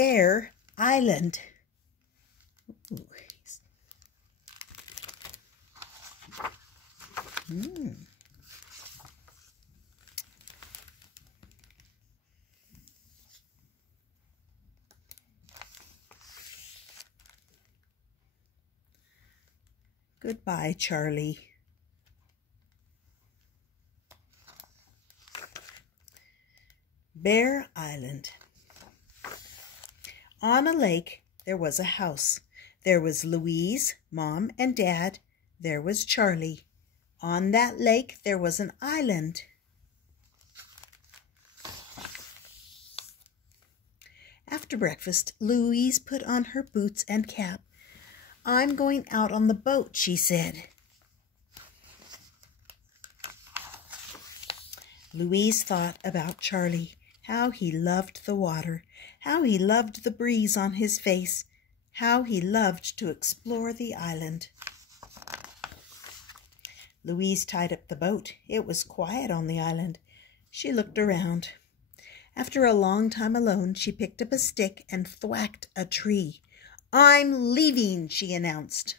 Bear Island. Ooh. Goodbye, Charlie. Bear Island. On a lake, there was a house. There was Louise, Mom, and Dad. There was Charlie. On that lake, there was an island. After breakfast, Louise put on her boots and cap. "I'm going out on the boat," she said. Louise thought about Charlie, how he loved the water, how he loved the breeze on his face, how he loved to explore the island. Louise tied up the boat. It was quiet on the island. She looked around. After a long time alone, she picked up a stick and thwacked a tree. "I'm leaving," she announced.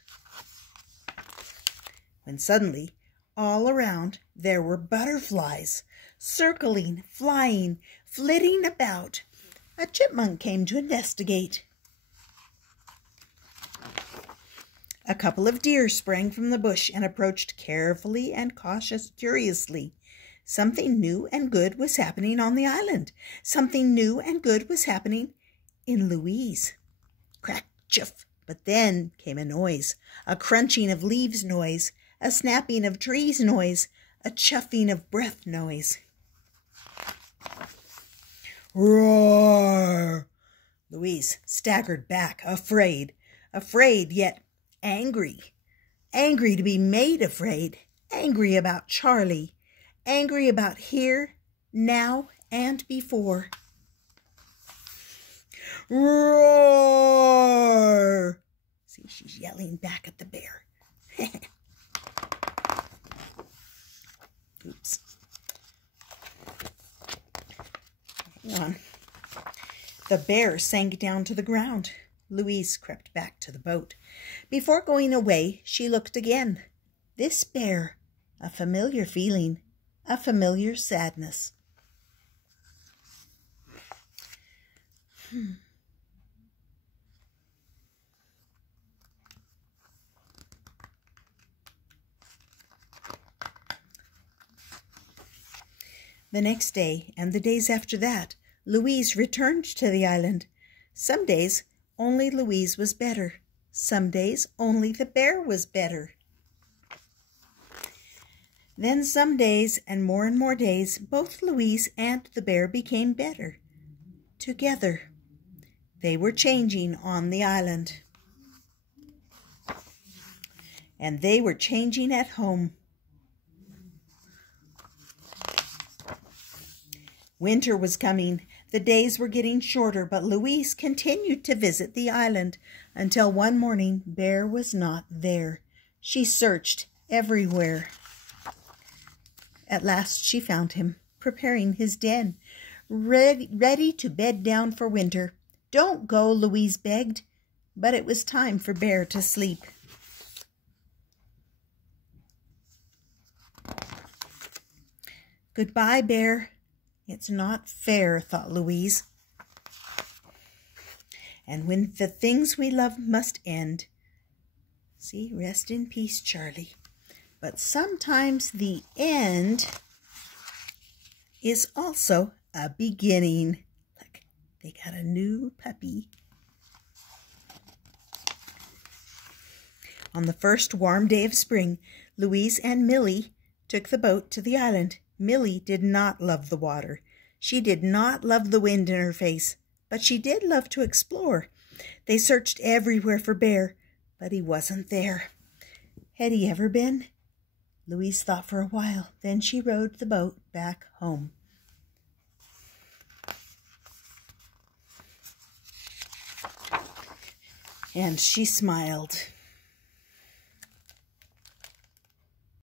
When suddenly, all around, there were butterflies, circling, flying, flitting about. A chipmunk came to investigate. A couple of deer sprang from the bush and approached carefully and curiously. Something new and good was happening on the island. Something new and good was happening in Louise. Crack, chuff! But then came a noise, a crunching of leaves noise, a snapping of trees noise, a chuffing of breath noise. Roar! Louise staggered back, afraid yet angry. Angry to be made afraid, angry about Charlie, angry about here, now, and before. Roar! See, she's yelling back at the bear. Oops. Hang on. The bear sank down to the ground. Louise crept back to the boat. Before going away, she looked again. This bear, a familiar feeling, a familiar sadness. The next day and the days after that, Louise returned to the island. Some days only Louise was better. Some days only the bear was better. Then some days and more days, both Louise and the bear became better. Together. They were changing on the island. And they were changing at home. Winter was coming. The days were getting shorter, but Louise continued to visit the island until one morning Bear was not there. She searched everywhere. At last she found him, preparing his den, ready to bed down for winter. "Don't go," Louise begged, but it was time for Bear to sleep. "Goodbye, Bear. It's not fair," thought Louise. "And when the things we love must end." See, rest in peace, Charlie. But sometimes the end is also a beginning. Look, they got a new puppy. On the first warm day of spring, Louise and Millie took the boat to the island. Millie did not love the water. She did not love the wind in her face, but she did love to explore. They searched everywhere for Bear, but he wasn't there. Had he ever been? Louise thought for a while. Then she rowed the boat back home. And she smiled.